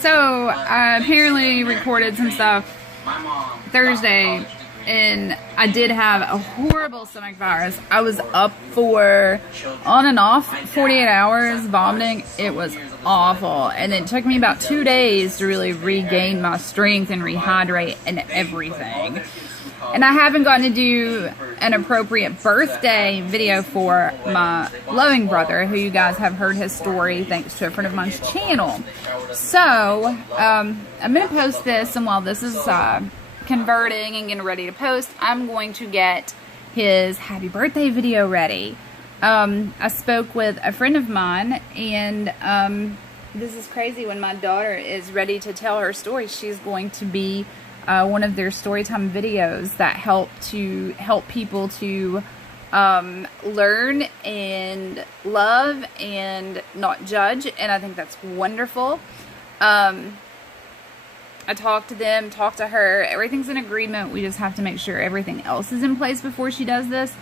So, I apparently recorded some stuff Thursday, and I did have a horrible stomach virus. I was up for on and off 48 hours vomiting. It was awful, and it took me about 2 days to really regain my strength and rehydrate and everything. And I haven't gotten to do an appropriate birthday video for my loving brother, who you guys have heard his story thanks to a friend of mine's channel. So, I'm going to post this, and while this is converting and getting ready to post, I'm going to get his happy birthday video ready. I spoke with a friend of mine, and this is crazy. When my daughter is ready to tell her story, she's going to be one of their storytime videos that help people to learn and love and not judge, and I think that's wonderful. I talked to them, talked to her, everything's in agreement. We just have to make sure everything else is in place before she does this.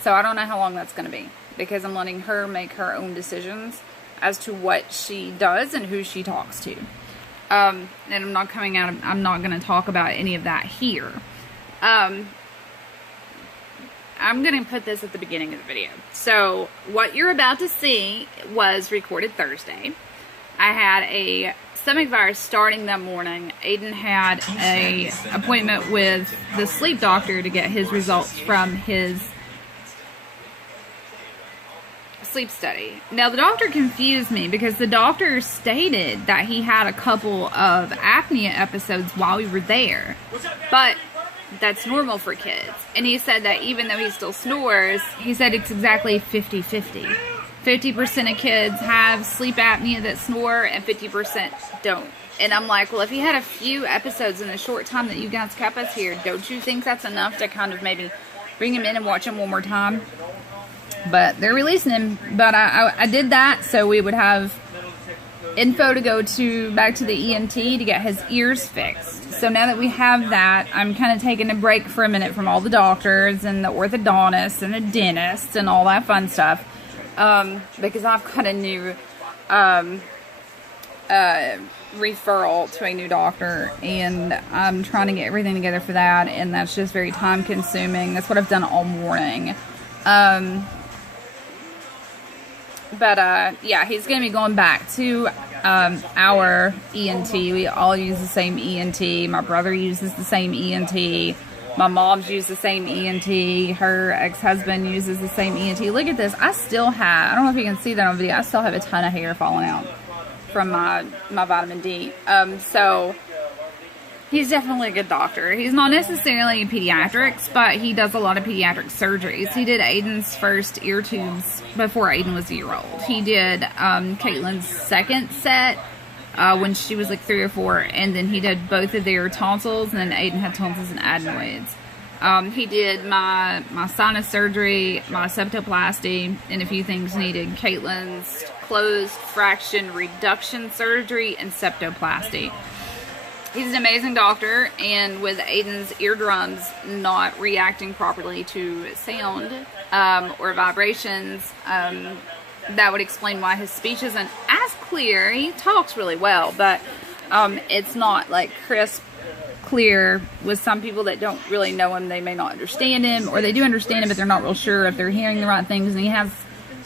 So I don't know how long that's going to be, because I'm letting her make her own decisions as to what she does and who she talks to. And I'm not going to talk about any of that here. I'm going to put this at the beginning of the video. So, what you're about to see was recorded Thursday. I had a stomach virus starting that morning. Aiden had an appointment with the sleep doctor to get his results from his sleep study. Now, the doctor confused me because the doctor stated that he had a couple of apnea episodes while we were there, but that's normal for kids. And he said that even though he still snores, he said it's exactly 50-50. 50% of kids have sleep apnea that snore and 50% don't. And I'm like, well, if he had a few episodes in the short time that you guys kept us here, don't you think that's enough to kind of maybe bring him in and watch him one more time? But they're releasing him. But I did that so we would have info to go back to the ENT to get his ears fixed. So now that we have that, I'm kind of taking a break for a minute from all the doctors and the orthodontists and the dentists and all that fun stuff, because I've got a new referral to a new doctor, and I'm trying to get everything together for that, and that's just very time consuming. That's what I've done all morning. Yeah, he's going to be going back to our ENT. We all use the same ENT. My brother uses the same ENT. My mom's used the same ENT. Her ex-husband uses the same ENT. Look at this. I still have, I don't know if you can see that on video, I still have a ton of hair falling out from my vitamin D. So he's definitely a good doctor. He's not necessarily pediatrics, but he does a lot of pediatric surgeries. He did Aiden's first ear tubes before Aiden was a year old. He did Caitlin's second set when she was like 3 or 4, and then he did both of their tonsils, and then Aiden had tonsils and adenoids. He did my sinus surgery, my septoplasty, and a few things needed. Caitlin's closed fraction reduction surgery and septoplasty. He's an amazing doctor, and with Aiden's eardrums not reacting properly to sound or vibrations, that would explain why his speech isn't as clear. He talks really well, but it's not like crisp, clear. With some people that don't really know him, they may not understand him, or they do understand him, but they're not real sure if they're hearing the right things, and he has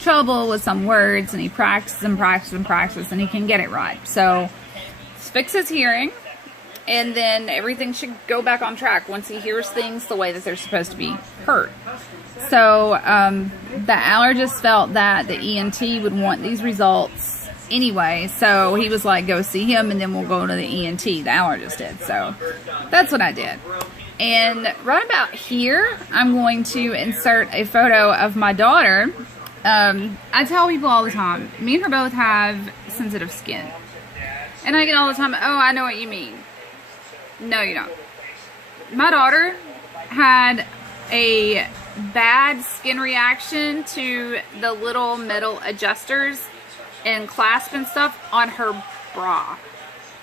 trouble with some words, and he practices and practices and practices, and he can get it right. So, let's fix his hearing, and then everything should go back on track once he hears things the way that they're supposed to be heard. So, the allergist felt that the ENT would want these results anyway, so he was like, go see him, and then we'll go to the ENT, the allergist did. So, that's what I did. And right about here, I'm going to insert a photo of my daughter. I tell people all the time, me and her both have sensitive skin. And I get all the time, oh, I know what you mean. No, you don't. My daughter had a bad skin reaction to the little metal adjusters and clasp and stuff on her bra.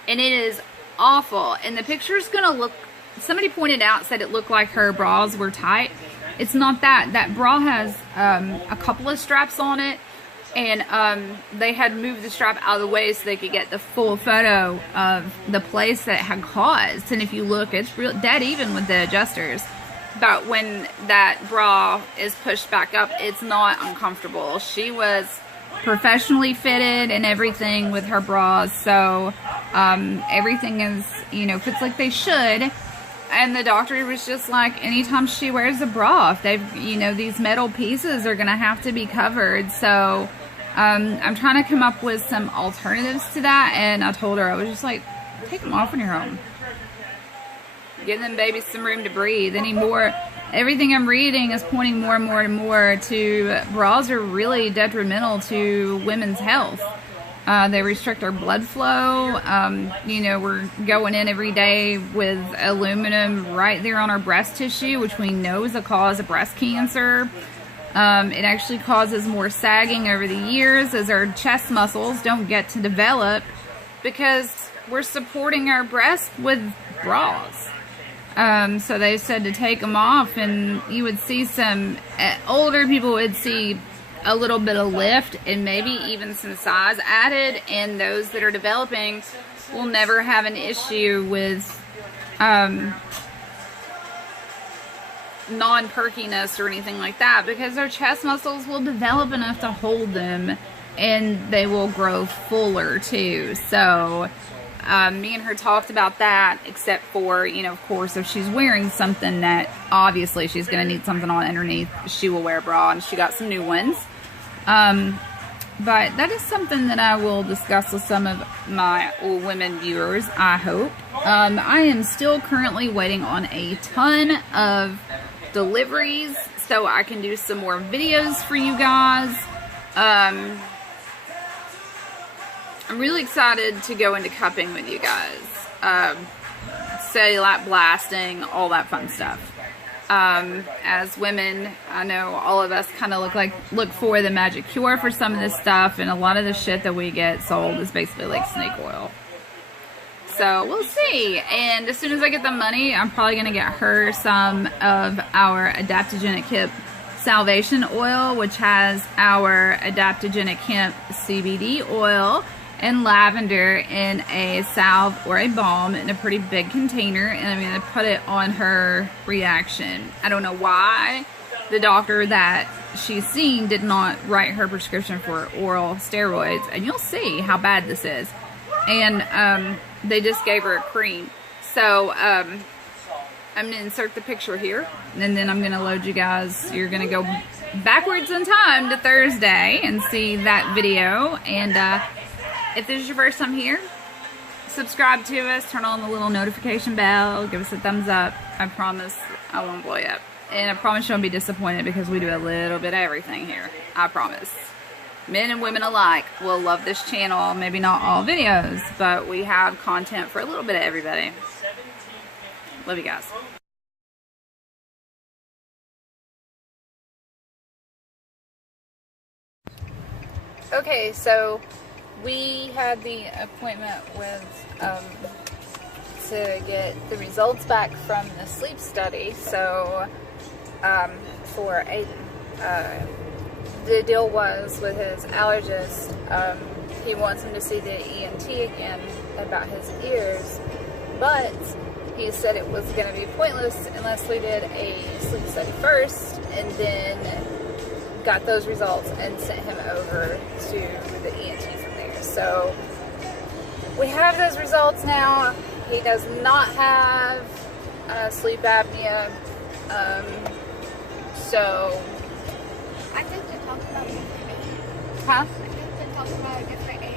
And it is awful. And the picture's gonna look, somebody pointed out, said it looked like her bras were tight. It's not that. That bra has a couple of straps on it. And they had moved the strap out of the way so they could get the full photo of the place that it had caused. And if you look, it's real dead even with the adjusters. But when that bra is pushed back up, it's not uncomfortable. She was professionally fitted and everything with her bras, so everything is, you know, fits like they should. And the doctor was just like, anytime she wears a bra, if they've, you know, these metal pieces are gonna have to be covered. So I'm trying to come up with some alternatives to that, and I told her, I was just like, take them off when you're home. Give them babies some room to breathe. Everything I'm reading is pointing more and more and more to bras are really detrimental to women's health. They restrict our blood flow. You know, we're going in every day with aluminum right there on our breast tissue, which we know is a cause of breast cancer. It actually causes more sagging over the years as our chest muscles don't get to develop because we're supporting our breast with bras. So they said to take them off, and you would see some older people would see a little bit of lift and maybe even some size added, and those that are developing will never have an issue with non-perkiness or anything like that, because their chest muscles will develop enough to hold them, and they will grow fuller too. So me and her talked about that, except for, you know, of course, if she's wearing something that obviously she's going to need something on underneath, she will wear a bra, and she got some new ones. But that is something that I will discuss with some of my women viewers, I hope. I am still currently waiting on a ton of deliveries so I can do some more videos for you guys. I'm really excited to go into cupping with you guys. Cellulite blasting, all that fun stuff. As women, I know all of us kind of look for the magic cure for some of this stuff, and a lot of the shit that we get sold is basically like snake oil. So we'll see. And as soon as I get the money, I'm probably going to get her some of our adaptogenic hemp salvation oil, which has our adaptogenic hemp CBD oil and lavender in a salve or a balm in a pretty big container, and I'm going to put it on her reaction. I don't know why the doctor that she's seen did not write her prescription for oral steroids, and you'll see how bad this is. And they just gave her a cream. So I'm going to insert the picture here, and then I'm going to load you guys. You're going to go backwards in time to Thursday and see that video. And if this is your first time here, subscribe to us, turn on the little notification bell, give us a thumbs up. I promise I won't blow you up. And I promise you won't be disappointed, because we do a little bit of everything here. I promise. Men and women alike will love this channel. Maybe not all videos, but we have content for a little bit of everybody. Love you guys. Okay, so we had the appointment with to get the results back from the sleep study. So for Aiden, the deal was with his allergist, he wants him to see the ENT again about his ears, but he said it was going to be pointless unless we did a sleep study first, and then got those results and sent him over to the ENT from there. So we have those results now. He does not have sleep apnea. So I think they talked about it. huh? I think they talked about a different age.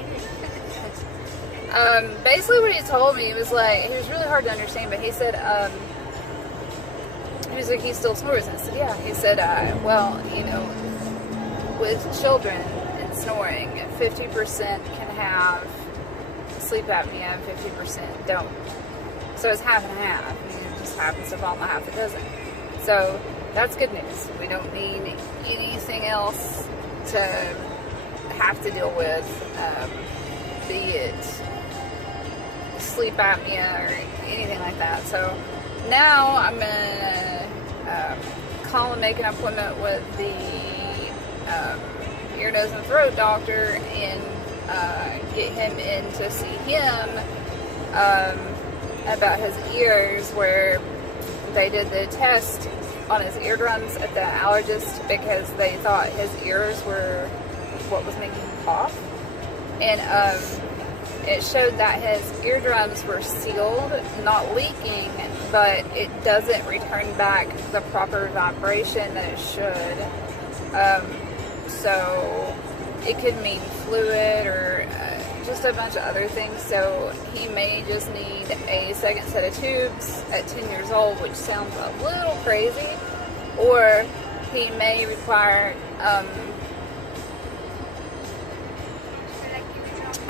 Basically what he told me was like, he was really hard to understand, but he said, he was like, he still snores. And I said, yeah. He said, well, you know, with children and snoring, 50% can have sleep apnea and 50% don't. So it's half and half. It just happens to fall in half a dozen. So that's good news. We don't need anything else to have to deal with, be it sleep apnea or anything like that. So now I'm gonna call and make an appointment with the ear, nose, and throat doctor and get him in to see him about his ears, where they did the test on his eardrums at the allergist because they thought his ears were what was making him cough. And it showed that his eardrums were sealed, not leaking, but it doesn't return back the proper vibration that it should. So it could mean fluid or just a bunch of other things. So he may just need a second set of tubes at 10 years old, which sounds a little crazy, or he may require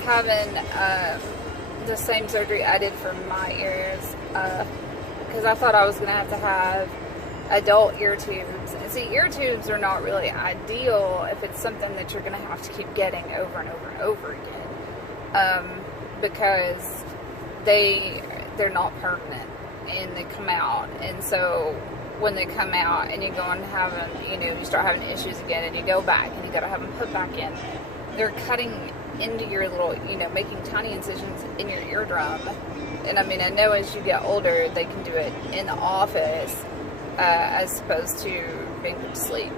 having the same surgery I did for my ears, because I thought I was going to have adult ear tubes. And see, ear tubes are not really ideal if it's something that you're going to have to keep getting over and over and over again, because they're not permanent and they come out. And so when they come out and you go and have them, you start having issues again, and you go back and you got to have them put back in, they're cutting into your little, making tiny incisions in your eardrum. And I mean, I know as you get older, they can do it in the office as opposed to being put to sleep.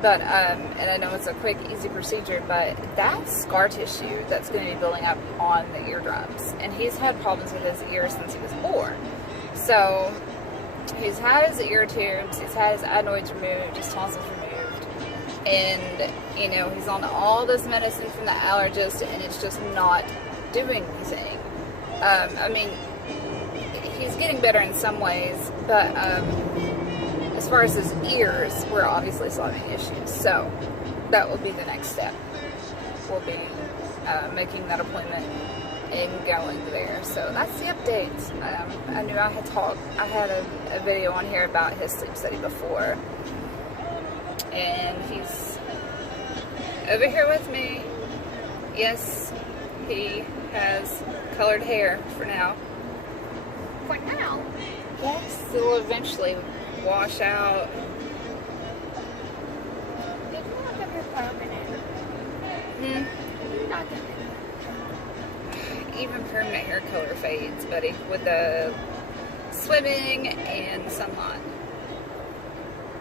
But, and I know it's a quick, easy procedure, but that's scar tissue that's going to be building up on the eardrums. And he's had problems with his ears since he was born. So he's had his ear tubes, he's had his adenoids removed, his tonsils removed. And, he's on all this medicine from the allergist, and it's just not doing anything. I mean, he's getting better in some ways, but as far as his ears, we're obviously still having issues. So that will be the next step. We'll be making that appointment and going there. So that's the update. I knew I had a video on here about his sleep study before. And he's over here with me. Yes, he has colored hair for now. For now? Yes, it will eventually wash out. It's not gonna be permanent. It's not gonna be. Even permanent hair color fades, buddy, with the swimming and sunlight.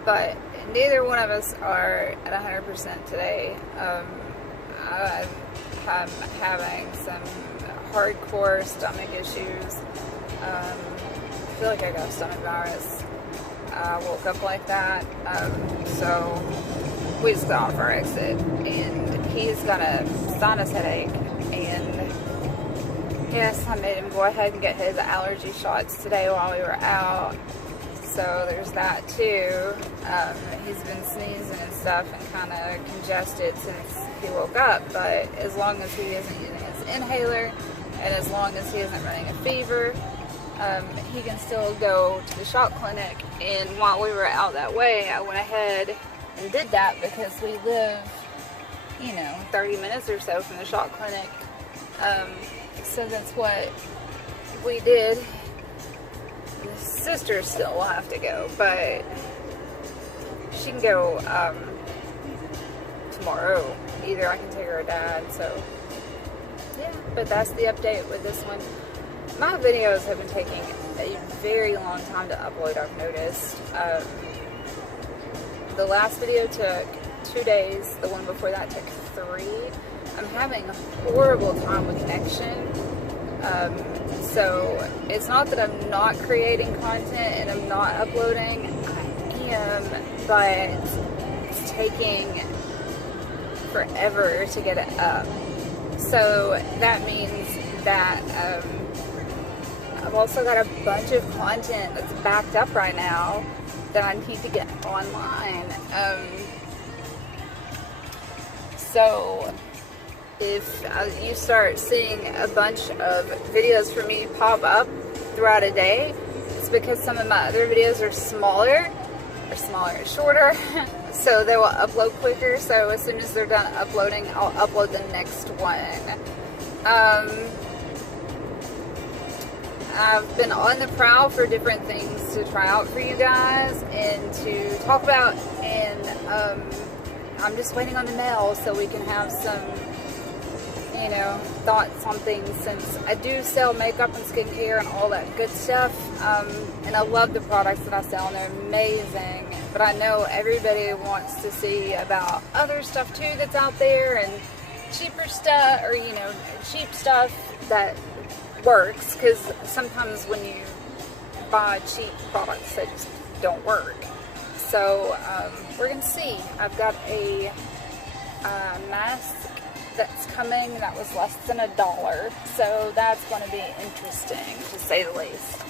But neither one of us are at 100% today. I'm having some hardcore stomach issues. I feel like I got a stomach virus. I woke up like that. So we just got off our exit, and he's got a sinus headache. And yes, I made him go ahead and get his allergy shots today while we were out. So there's that too. He's been sneezing and stuff and kind of congested since he woke up, but as long as he isn't using his inhaler and as long as he isn't running a fever, he can still go to the shot clinic. And while we were out that way, I went ahead and did that because we live, 30 minutes or so from the shot clinic. So that's what we did. His sister still will have to go, but she can go tomorrow. Either I can take her or Dad. So yeah, but that's the update with this one. My videos have been taking a very long time to upload, I've noticed. The last video took 2 days. The one before that took 3. I'm having a horrible time with connection. So it's not that I'm not creating content and I'm not uploading. I am, but it's taking forever to get it up. So that means that I've also got a bunch of content that's backed up right now that I need to get online. So if you start seeing a bunch of videos from me pop up throughout a day, it's because some of my other videos are smaller and shorter, so they will upload quicker. So as soon as they're done uploading, I'll upload the next one. I've been on the prowl for different things to try out for you guys and to talk about, and I'm just waiting on the mail so we can have some, you know, thoughts on things, since I do sell makeup and skincare and all that good stuff, and I love the products that I sell and they're amazing, but I know everybody wants to see about other stuff too that's out there, and cheaper stuff, or you know, cheap stuff that works, because sometimes when you buy cheap products they just don't work. So we're gonna see. I've got a mask that's coming that was less than $1, so that's going to be interesting to say the least.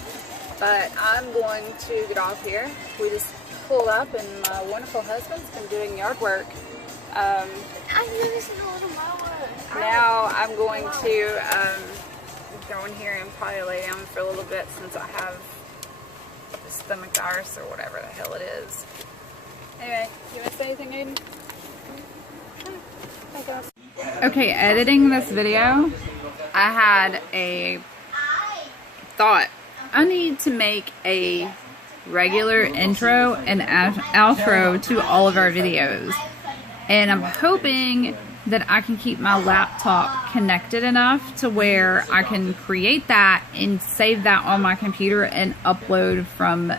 But I'm going to get off here. We just pulled up and my wonderful husband's been doing yard work. I use an old mower. Now I'm going to go in here and probably lay down for a little bit, since I have stomach virus or whatever the hell it is. Anyway, you want to say anything, Aiden? Hi guys. Okay, editing this video, I had a thought. I need to make a regular intro and outro to all of our videos. And I'm hoping that I can keep my laptop connected enough to where I can create that and save that on my computer and upload from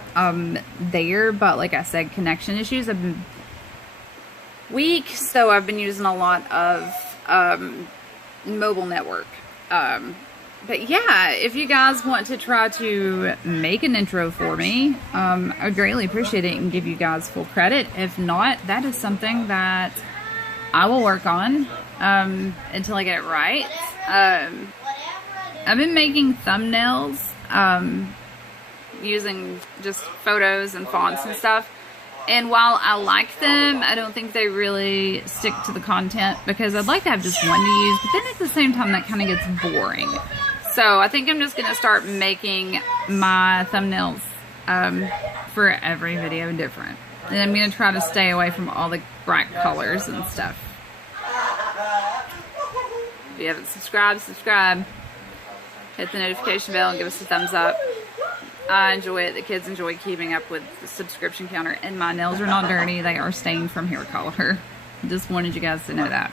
there. But like I said, connection issues have been weak, so I've been using a lot of mobile network. But yeah, if you guys want to try to make an intro for me, I would greatly appreciate it and give you guys full credit. If not, that is something that I will work on until I get it right. I've been making thumbnails using just photos and fonts and stuff. And while I like them, I don't think they really stick to the content, because I'd like to have just one to use, but then at the same time that kind of gets boring. So I think I'm just going to start making my thumbnails for every video different. And I'm going to try to stay away from all the bright colors and stuff. If you haven't subscribed, subscribe. Hit the notification bell and give us a thumbs up. I enjoy it. The kids enjoy keeping up with the subscription counter. And my nails are not dirty. They are stained from hair color. Just wanted you guys to know that.